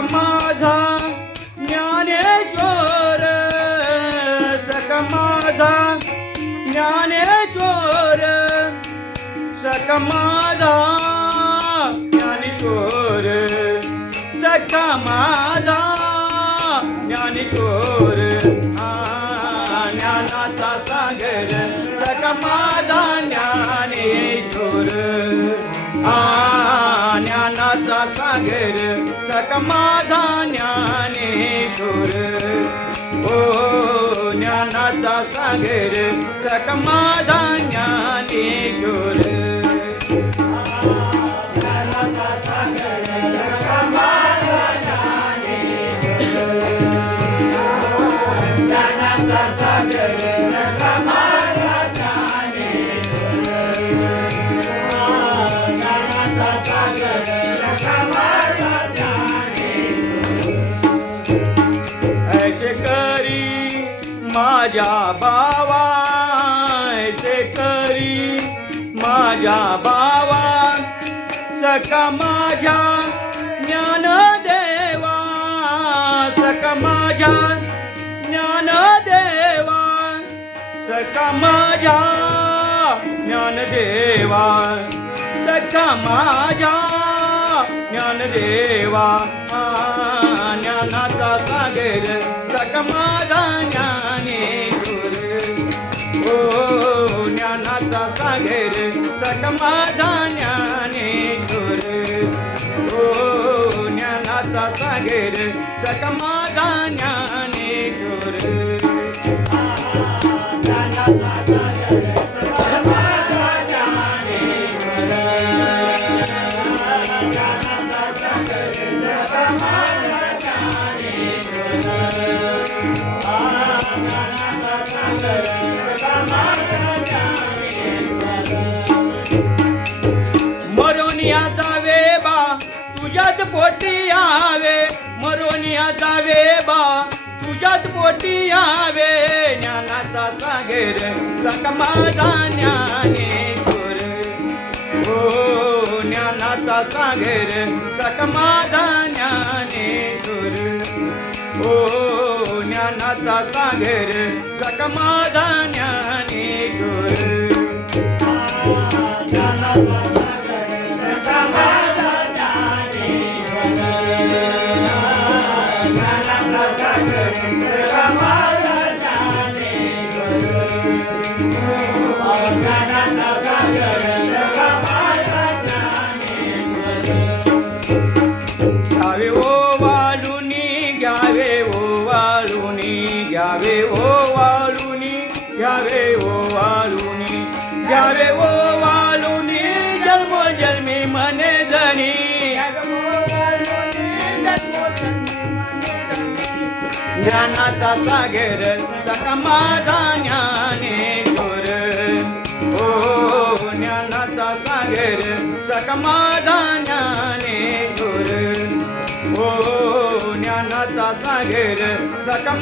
माझा ज्ञानेश्वर आ, ज्ञानाचा सागर सखा माझा ज्ञानेश्वर सख माझा ज्ञानेश्वर सख माझा ज्ञानेश्वर। सख माझा ज्ञानेश्वर सख माझा ज्ञानेश्वर आ, ज्ञानाचा सागर सख माझा ज्ञानेश्वर। आ ज्ञानाचा सागर सख ज्ञानेश्वर ओ ज्ञानाचा सागर सख ज्ञानेश्वर शेकरी करी माझ्या बावा शेकरी करी माझ्या बावा सका माझ्या ज्ञान देवा सका माझ्या ज्ञान देवा सका माझ्या ज्ञान देवा सका माझ्या ज्ञान देवा ज्ञानाचा सागर सक ज्ञाने ज्ञानेश्वर ओ ज्ञानाचा सागर सक ज्ञाने गुरु. ओ ज्ञानाचा सागर सक ज्ञानाचा सागर. मरोनिया जावे बा तुझ्याच पोटी यावे. मरोनिया जावे बा तुझ्याच पोटी यावे. ज्ञानाचा सागर सक माझा ज्ञानेश्वर हो ज्ञानाचा सागर सक माझा ज्ञानेश्वर हो ज्ञानाचा सागर सक माझा ज्ञानाचा सागर सकमा माझा ज्ञानाचा सागर सका माझा ज्ञानेश्वर ओ ज्ञानाचा सागर सका